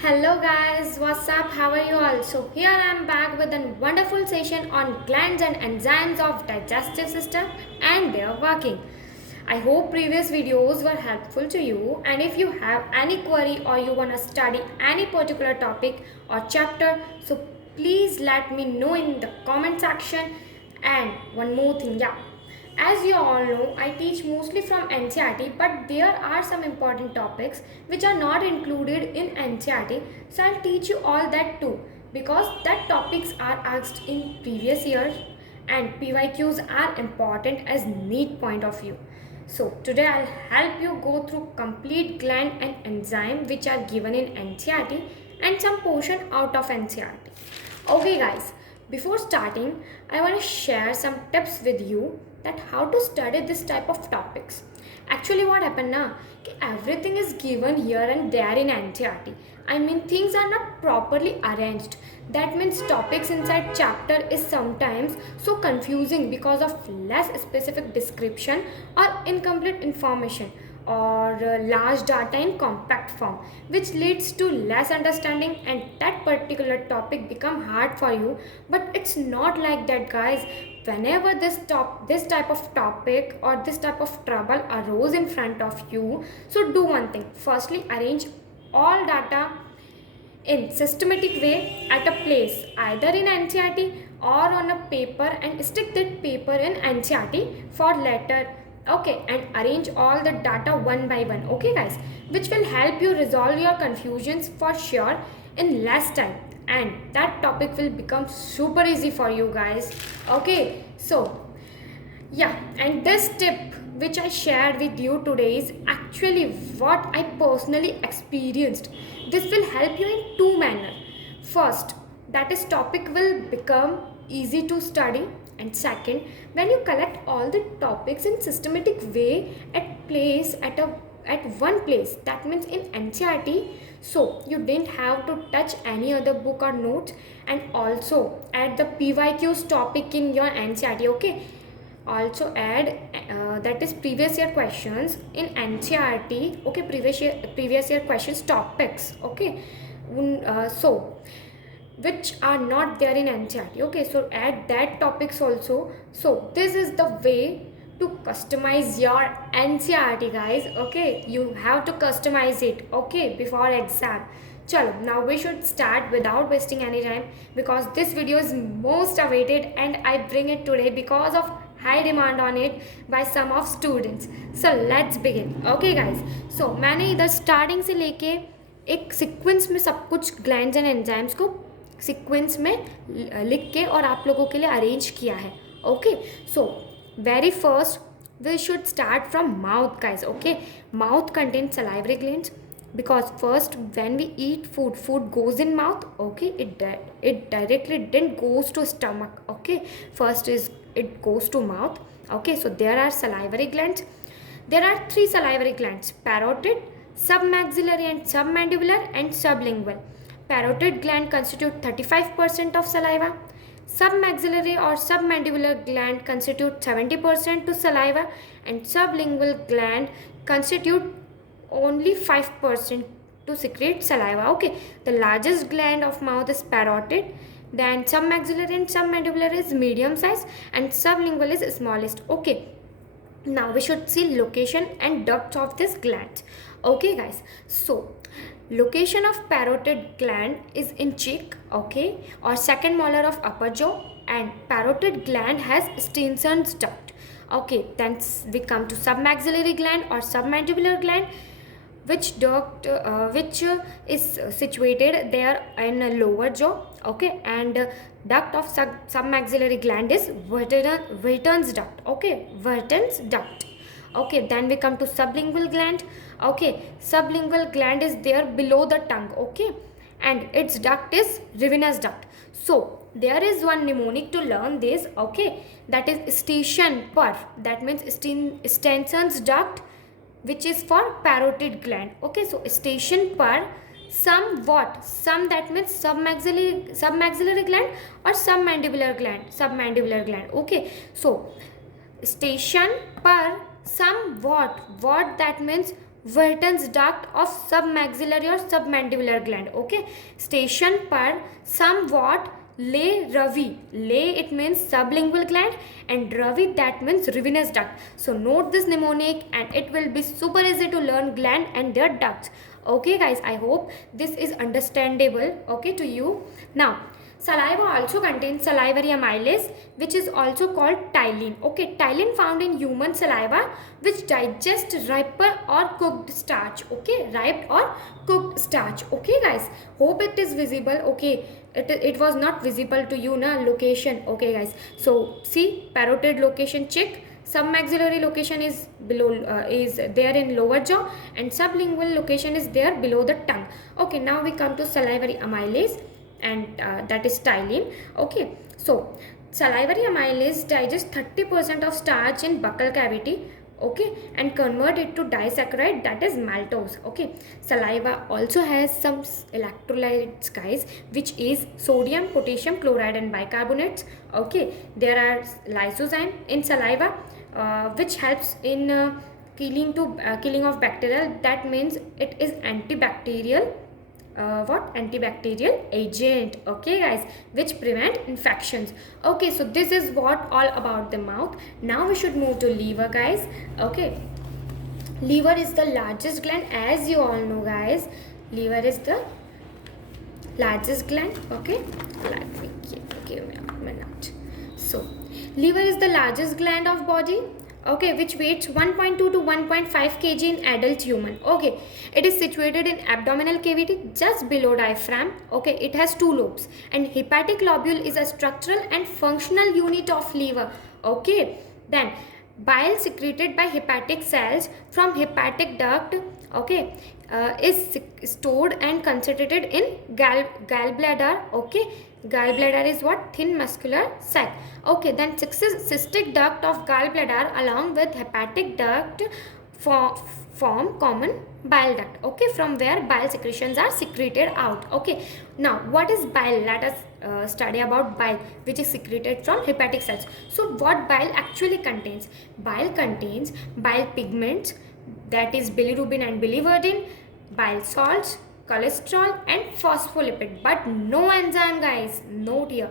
Hello guys, what's up? How are you all? So here I am back with a wonderful session on glands and enzymes of digestive system and their working. I hope previous videos were helpful to you, and if you have any query or you want to study any particular topic or chapter, so please let me know in the comment section. And one more thing, yeah, as you all know, I teach mostly from NCERT, but there are some important topics which are not included in NCERT, so I'll teach you all that too, because that topics are asked in previous years and PYQs are important as neat point of view. So today I'll help you go through complete gland and enzyme which are given in NCERT and some portion out of NCERT. Okay guys, before starting, I want to share some tips with you that how to study this type of topics. Actually what happened now, everything is given here and there in NCERT. I mean things are not properly arranged. That means topics inside chapter is sometimes so confusing because of less specific description or incomplete information or large data in compact form, which leads to less understanding and that particular topic become hard for you. But it's not like that guys. Whenever this type of topic or this type of trouble arose in front of you, so do one thing. Firstly, arrange all data in systematic way at a place, either in NCERT or on a paper, and stick that paper in NCERT for later. Okay, and arrange all the data one by one. Okay guys, which will help you resolve your confusions for sure in less time, and that topic will become super easy for you guys. Okay, so yeah, and this tip which I shared with you today is actually what I personally experienced. This will help you in two manner. First, that is topic will become easy to study, and second, when you collect all the topics in systematic way at one place, that means in NCERT, so you didn't have to touch any other book or notes, and also add the PYQs topic in your NCERT. Okay, also add that is previous year questions in NCERT. Okay, previous year questions topics. Okay, so which are not there in NCERT. Okay, so add that topics also. So this is the way to customize your NCERT guys. Okay, you have to customize it, okay, before exam. Chalo, now we should start without wasting any time, because this video is most awaited and I bring it today because of high demand on it by some of students. So let's begin. Okay guys, so मैंने इधर starting से लेके एक sequence में सब कुछ glands and enzymes को sequence में लिख के और आप लोगों के लिए arrange किया है. Okay, so very first we should start from mouth guys. Okay, mouth contains salivary glands, because first when we eat food goes in mouth. Okay, it directly didn't goes to stomach. Okay, first is it goes to mouth. Okay, so there are salivary glands. There are three salivary glands: parotid, submaxillary and submandibular, and sublingual. Parotid gland constitute 35% of saliva. Submaxillary or submandibular gland constitute 70% to saliva, and sublingual gland constitute only 5% to secrete saliva. Okay, the largest gland of mouth is parotid, then submaxillary and submandibular is medium size, and sublingual is smallest. Okay, now we should see location and depth of this gland. Okay guys, so location of parotid gland is in cheek, okay, or second molar of upper jaw, and parotid gland has Stenson's duct. Okay, then we come to submaxillary gland or submandibular gland, which duct is situated there in a lower jaw. Okay, and duct of submaxillary gland is Wharton's duct. Okay, Wharton's duct. Okay, then we come to sublingual gland. Okay, sublingual gland is there below the tongue. Okay, and its duct is Rivenous duct. So there is one mnemonic to learn this. Okay, that is station per, that means Stenson's duct, which is for parotid gland. Okay, so station per some, that means submaxillary gland or submandibular gland. Okay, so station per somewhat, what that means Vertens duct of submaxillary or submandibular gland. Okay, station per somewhat lay ravi. Lay, it means sublingual gland, and ravi, that means ravinous duct. So note this mnemonic and it will be super easy to learn gland and their ducts. Okay guys, I hope this is understandable, okay, to you. Now saliva also contains salivary amylase, which is also called ptyalin. Okay, ptyalin found in human saliva, which digests ripe or cooked starch. Okay, ripe or cooked starch. Okay guys, hope it is visible. Okay, it was not visible to you na location. Okay guys, so see, parotid location check. Submaxillary location is below, is there in lower jaw, and sublingual location is there below the tongue. Okay, now we come to salivary amylase, and that is ptyalin. Okay, so salivary amylase digests 30% of starch in buccal cavity, okay, and convert it to disaccharide, that is maltose. Okay, saliva also has some electrolytes guys, which is sodium, potassium chloride and bicarbonates. Okay, there are lysozyme in saliva, which helps in killing of bacteria. That means it is antibacterial, antibacterial agent. Okay guys, which prevent infections. Okay, so this is what all about the mouth. Now we should move to liver guys. Okay, liver is the largest gland, as you all know guys. Liver is the largest gland. Okay, let me give me a minute. So liver is the largest gland of body, okay, which weighs 1.2 to 1.5 kg in adult human. Okay, it is situated in abdominal cavity just below diaphragm. Okay, it has two lobes, and hepatic lobule is a structural and functional unit of liver. Okay, then bile secreted by hepatic cells from hepatic duct, okay, is stored and concentrated in gallbladder. Okay, gallbladder is what? Thin muscular sac. Okay, then cystic duct of gallbladder along with hepatic duct form common bile duct. Okay, from where bile secretions are secreted out. Okay, now what is bile? Let us study about bile, which is secreted from hepatic cells. So what bile actually contains? Bile contains bile pigments, that is bilirubin and biliverdin, bile salts, cholesterol and phospholipid, but no enzyme guys. Note here,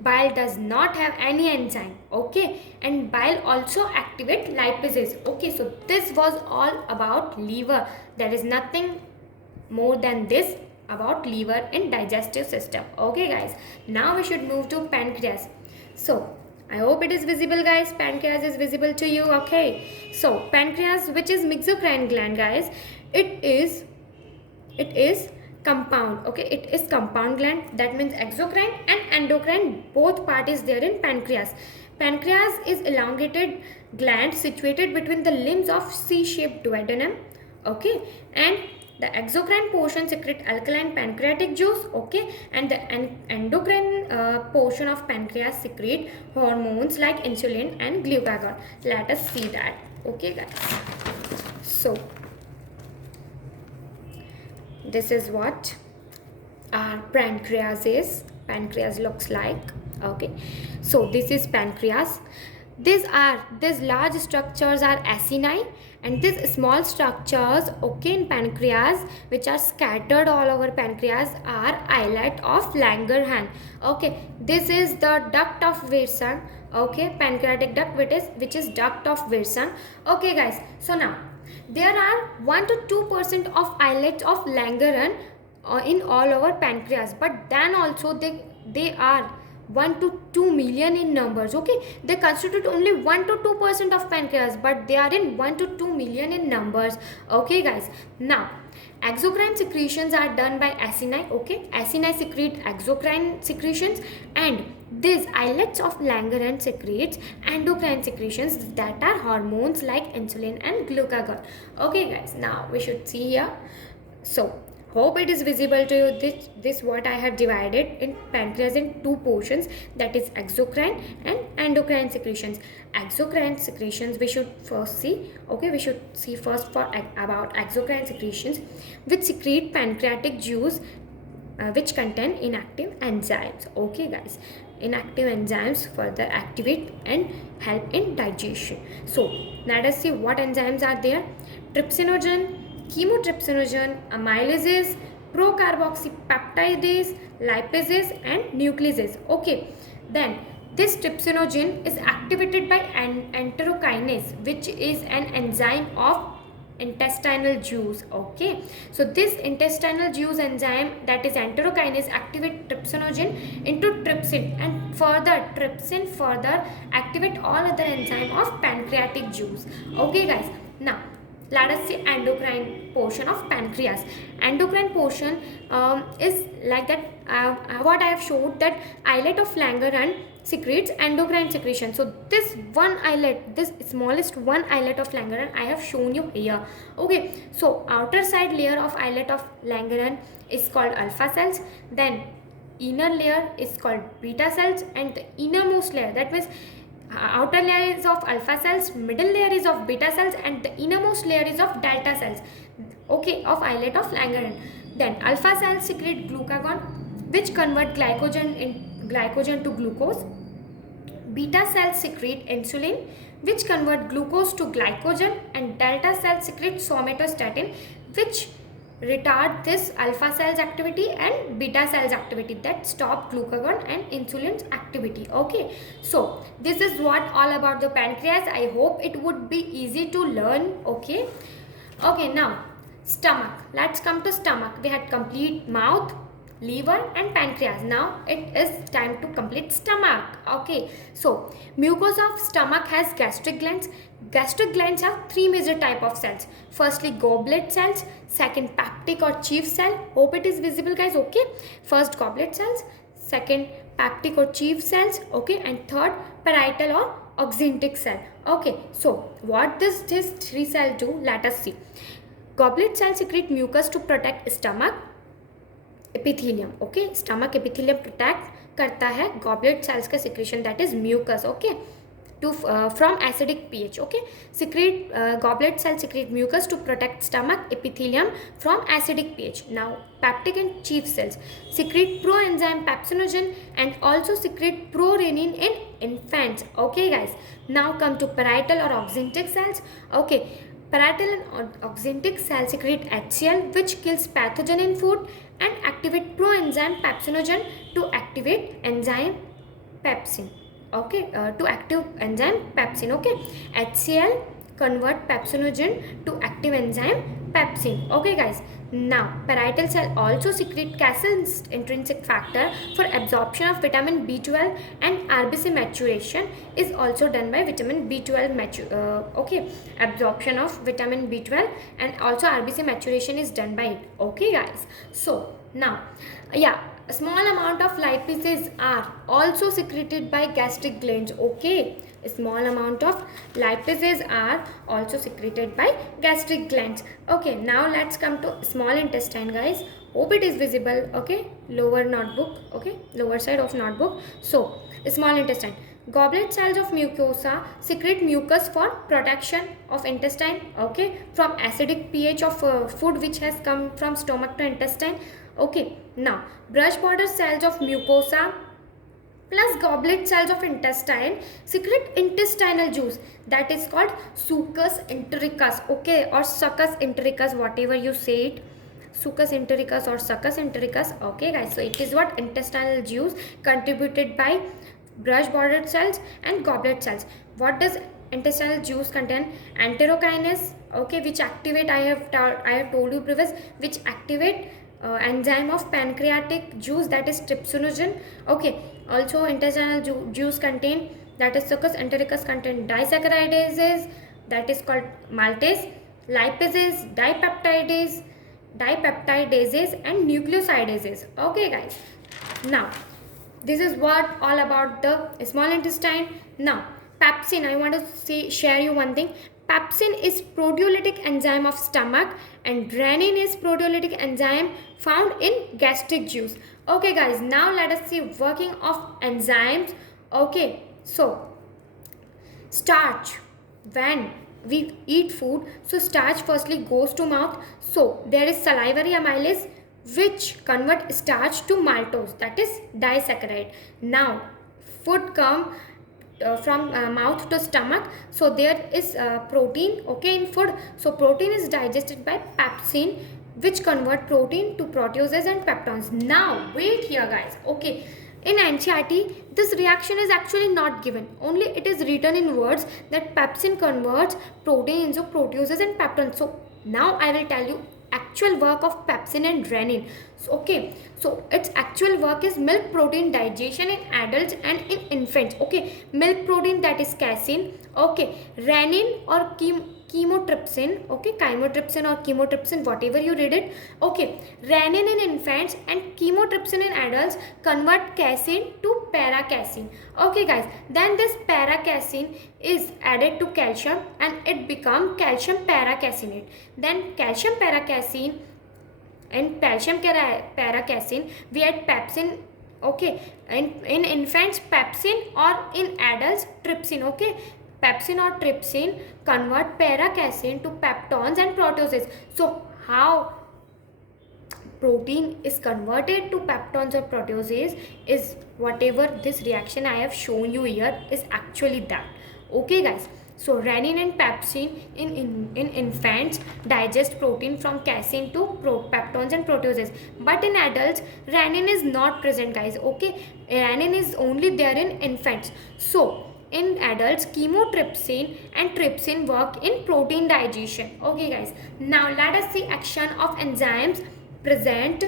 bile does not have any enzyme. Okay, and bile also activate lipases. Okay, so this was all about liver. There is nothing more than this about liver in digestive system. Okay guys, now we should move to pancreas. So I hope it is visible guys. Pancreas is visible to you. Okay, so pancreas, which is mesocrine gland guys, it is compound. Okay, it is compound gland, that means exocrine and endocrine, both part is there in pancreas. Pancreas is elongated gland situated between the limbs of C-shaped duodenum. Okay, and the exocrine portion secrete alkaline pancreatic juice. Okay, and the endocrine portion of pancreas secrete hormones like insulin and glucagon. Let us see that. Okay guys, so this is what our pancreas is. Pancreas looks like. Okay, so this is pancreas. These large structures are acini, and these small structures, okay, in pancreas, which are scattered all over pancreas, are islet of Langerhans. Okay, this is the duct of Wirsung. Okay, pancreatic duct, which is duct of Wirsung. Okay guys, so now there are 1 to 2% of islets of Langerhans in all over pancreas, but then also they are 1 to 2 million in numbers. Okay, they constitute only 1 to 2% of pancreas, but they are in 1 to 2 million in numbers. Okay guys, now exocrine secretions are done by acini. Okay, acini secrete exocrine secretions, and these islets of Langerhans secretes endocrine secretions, that are hormones like insulin and glucagon. Okay guys, now we should see here. So hope it is visible to you. This what I have divided in pancreas in two portions, that is exocrine and endocrine secretions. Exocrine secretions we should first see. Okay, we should see first about exocrine secretions, which secrete pancreatic juice, which contain inactive enzymes. Okay guys, inactive enzymes further activate and help in digestion. So let us see what enzymes are there. Trypsinogen, chemotrypsinogen, amylases, procarboxypeptidase, lipases and nucleases. Okay, then this trypsinogen is activated by an enterokinase, which is an enzyme of intestinal juice. Okay, so this intestinal juice enzyme, that is enterokinase, activate trypsinogen into trypsin, and further trypsin further activate all other enzyme of pancreatic juice. Okay guys, now let us see endocrine portion of pancreas. Endocrine portion is like that, what I have showed, that islet of Langerhans secretes endocrine secretion. So this one islet, this smallest one islet of Langerhans, I have shown you here. Okay, so outer side layer of islet of Langerhans is called alpha cells, then inner layer is called beta cells, and the innermost layer, that means outer layer is of alpha cells, middle layer is of beta cells, and the innermost layer is of delta cells, okay, of islet of Langerhans. Then alpha cells secrete glucagon, which convert glycogen to glucose. Beta cells secrete insulin, which convert glucose to glycogen, and delta cells secrete somatostatin, which retard this alpha cells activity and beta cells activity, that stop glucagon and insulin's activity. Okay, so this is what all about the pancreas. I hope it would be easy to learn. Okay, now stomach. Let's come to stomach. We had complete mouth, liver and pancreas. Now it is time to complete stomach. Okay, so mucosa of stomach has gastric glands. Gastric glands have three major type of cells. Firstly, goblet cells, second peptic or chief cell. Hope it is visible guys. Okay, first goblet cells, second peptic or chief cells, okay, and third parietal or oxyntic cell. Okay, so what does this three cell do? Let us see. Goblet cell secrete mucus to protect stomach epithelium. Okay, stomach epithelium protect करता है goblet cells का secretion, that is mucus. Okay, to from acidic pH. Okay, secrete goblet cell secrete mucus to protect stomach epithelium from acidic pH. Now peptic and chief cells secrete proenzyme pepsinogen and also secrete prorenin in infants. Okay guys, now come to parietal or oxyntic cells. Okay, parietal and oxyntic cells secrete HCl, which kills pathogen in food, and activate proenzyme pepsinogen to activate enzyme pepsin. Okay, to active enzyme pepsin. Okay, HCl convert pepsinogen to active enzyme pepsin. Okay guys, now parietal cell also secrete Casein's intrinsic factor for absorption of vitamin B12, and RBC maturation is also done by vitamin B12 okay, absorption of vitamin B12 and also RBC maturation is done by it. Okay guys, so now a small amount of lipases are also secreted by gastric glands. Okay, a small amount of lipases are also secreted by gastric glands. Okay, now let's come to small intestine guys. Hope it is visible. Okay, lower notebook. Okay, lower side of notebook. So small intestine. Goblet cells of mucosa secrete mucus for protection of intestine, okay, from acidic pH of food which has come from stomach to intestine. Okay, now brush border cells of mucosa plus goblet cells of intestine secrete intestinal juice, that is called succus entericus. Okay, or succus entericus, whatever you say it, succus entericus or succus entericus. Okay guys, so it is what intestinal juice contributed by brush bordered cells and goblet cells. What does intestinal juice contain? Enterokinase, okay, which activate, I have told you previous, which activate enzyme of pancreatic juice, that is trypsinogen. Okay, also intestinal juice contain, that is succus entericus, contain disaccharidases, that is called maltase, lipases, dipeptidases and nucleosidases. Okay guys, now this is what all about the small intestine. Now pepsin, I want to share you one thing. Pepsin is proteolytic enzyme of stomach and renin is proteolytic enzyme found in gastric juice. Okay guys, now let us see working of enzymes. Okay, so starch, when we eat food, so starch firstly goes to mouth, so there is salivary amylase which convert starch to maltose, that is disaccharide. Now food come from mouth to stomach, so there is protein, okay, in food. So protein is digested by pepsin, which convert protein to proteases and peptones. Now wait here guys, okay, in NCERT this reaction is actually not given, only it is written in words that pepsin converts protein into proteases and peptones. So now I will tell you actual work of pepsin and renin. So, okay, so its actual work is milk protein digestion in adults and in infants. Okay, milk protein, that is casein. Okay, renin or chymotrypsin, okay, chymotrypsin or chymotrypsin, whatever you read it. Okay, renin in infants and chymotrypsin in adults convert casein to paracasein. Okay guys, then this paracasein is added to calcium and it becomes calcium paracasinate. Then calcium paracasein and calcium paracasein, we add pepsin, okay, in infants pepsin, or in adults trypsin. Okay, pepsin or trypsin convert paracasein to peptones and proteases. So how protein is converted to peptones or proteases is whatever this reaction I have shown you here is actually that. Okay guys, so renin and pepsin in infants digest protein from casein to peptones and proteases, but in adults renin is not present guys. Okay, renin is only there in infants. So in adults chymotrypsin and trypsin work in protein digestion. Okay guys, now let us see action of enzymes present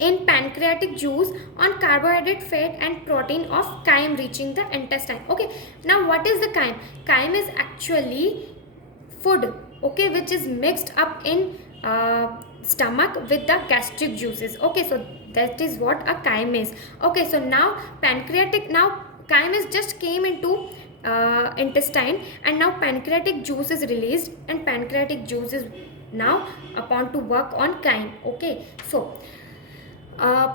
in pancreatic juice on carbohydrate, fat and protein of chyme reaching the intestine. Okay, now what is the chyme? Chyme is actually food, okay, which is mixed up in stomach with the gastric juices. Okay, so that is what a chyme is. Okay, so now chyme is just came into intestine, and now pancreatic juice is released, and pancreatic juice is now upon to work on chyme. Okay, so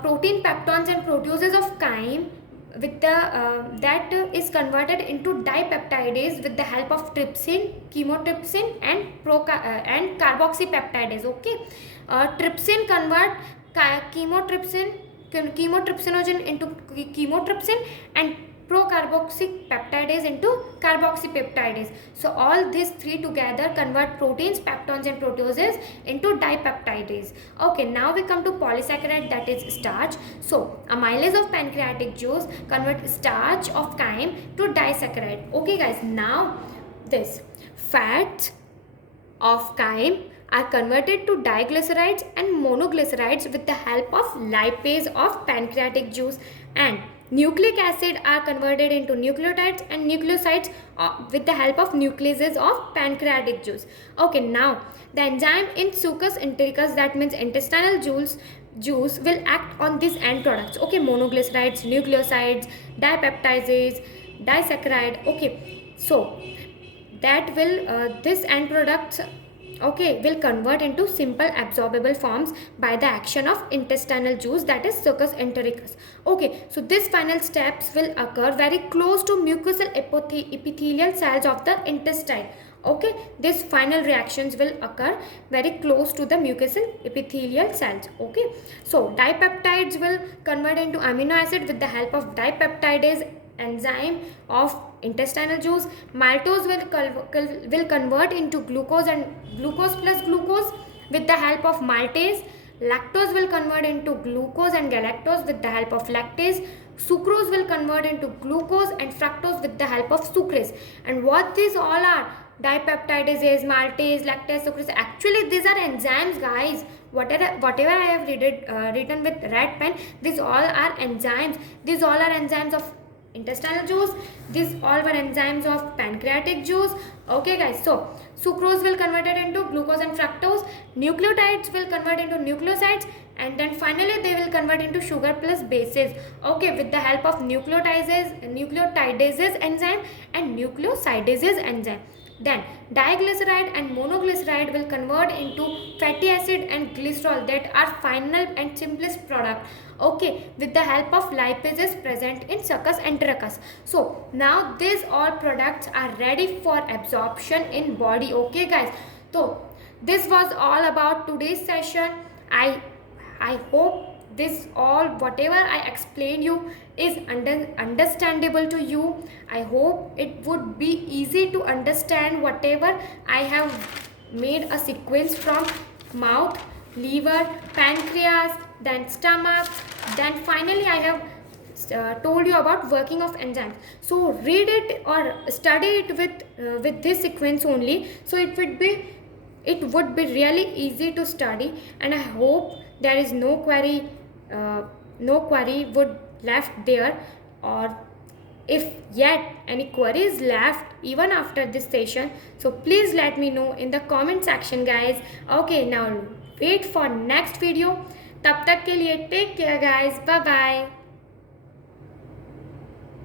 protein, peptones and proteases of chyme with the that is converted into dipeptidase with the help of trypsin, chymotrypsin and and carboxypeptidase. Okay, trypsin convert chymotrypsinogen into chymotrypsin and procarboxypeptidase into carboxypeptidase. So all these three together convert proteins, peptones and proteases into dipeptidase. Okay, now we come to polysaccharide, that is starch. So amylase of pancreatic juice convert starch of chyme to disaccharide. Okay guys, now this fats of chyme are converted to diglycerides and monoglycerides with the help of lipase of pancreatic juice, and nucleic acid are converted into nucleotides and nucleosides with the help of nucleases of pancreatic juice. Okay, now the enzyme in succus entericus, that means intestinal juice will act on these end products. Okay, monoglycerides, nucleosides, dipeptidases, disaccharide. Okay, so that will this end products, okay, will convert into simple absorbable forms by the action of intestinal juice, that is succus entericus. Okay, so these final steps will occur very close to mucosal epithelial cells of the intestine. Okay, these final reactions will occur very close to the mucosal epithelial cells. Okay, so dipeptides will convert into amino acid with the help of dipeptidase enzyme of intestinal juice. Maltose will convert into glucose and glucose plus glucose with the help of maltase. Lactose will convert into glucose and galactose with the help of lactase. Sucrose will convert into glucose and fructose with the help of sucrase. And what these all are? Dipeptidases, maltase, lactase, sucrase. Actually, these are enzymes, guys. Whatever I have written with red pen, these all are enzymes. These all are enzymes of intestinal juice. These all were enzymes of pancreatic juice. Okay guys, so sucrose will convert it into glucose and fructose, nucleotides will convert into nucleosides, and then finally they will convert into sugar plus bases. Okay, with the help of nucleotidases enzyme and nucleosidases enzyme. Then diglyceride and monoglyceride will convert into fatty acid and glycerol, that are final and simplest product. Okay, with the help of lipases present in succus entericus. So now these all products are ready for absorption in body. Okay guys, so this was all about today's session. I hope this all whatever I explained you is understandable to you. I hope it would be easy to understand whatever I have made a sequence from mouth, liver, pancreas, then stomach, then finally I have told you about working of enzymes. So read it or study it with this sequence only, so it would be really easy to study. And I hope there is no query would left there, or if yet any queries left even after this session, so please let me know in the comment section guys. Okay, now wait for next video. तब तक के लिए take care guys, bye bye.